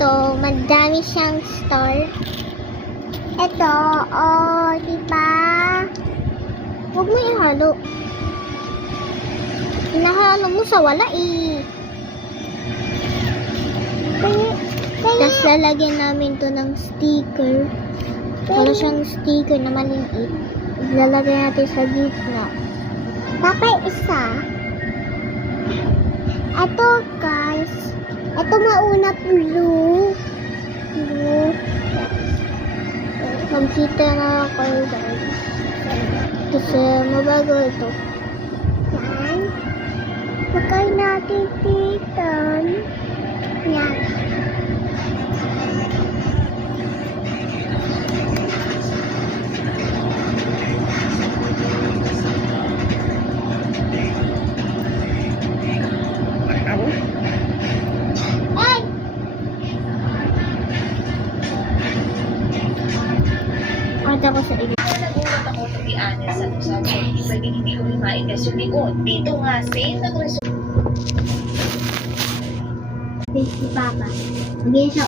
dito, madami siyang star. Ito, oh, diba? Huwag mo ihalo. Hinahalo mo sa wala eh. Tapos lalagyan namin to ng sticker. Wala siyang sticker na maliit. Lalagyan natin sa gitna. Tapos isa. Ito guys. Ito mauna blue. Blue. Magkita na kayo guys. Kasi mabago ito. Yan. Lagay natin dito. Yan. Ako sa ibig. Nagulat ako to be honest. Ano sabi? Pwede hindi ko maigas yung bigot. Dito nga, same na result. Si Papa. Magiging siya